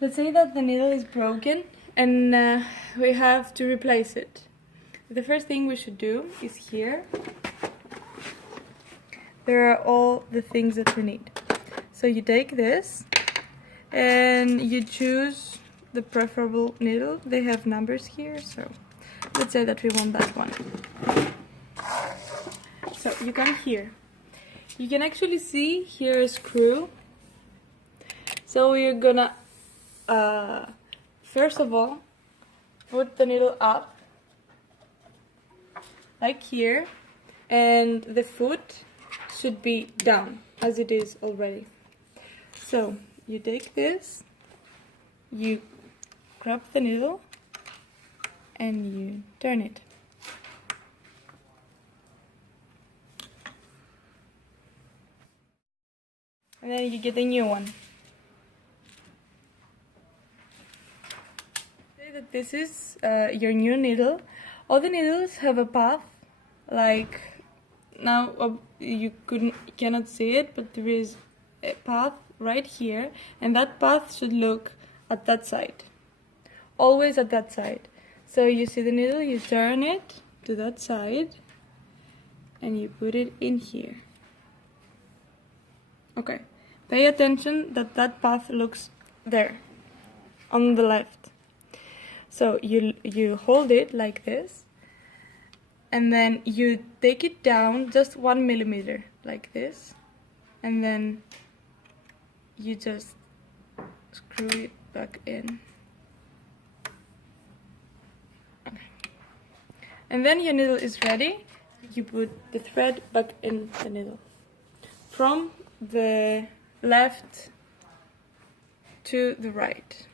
Let's say that the needle is broken and we have to replace it. The first thing we should do is here. There are all the things that we need. So you take this and you choose the preferable needle. They have numbers here, so let's say that we want that one. So you come here. You can actually see here a screw. So you're gonna first of all put the needle up like here, and the foot should be down as it is already. So you take this, you grab the needle and you turn it. And then you get a new one. Say that this is your new needle. All the needles have a path, like now you cannot see it, but there is a path right here, and that path should look at that side. Always at that side. So you see the needle, you turn it to that side, and you put it in here. Okay, pay attention that that path looks there, on the left. So you hold it like this, and then you take it down just 1 millimeter, like this, and then you just screw it back in. Okay. And then your needle is ready. You put the thread back in the needle. From the left to the right.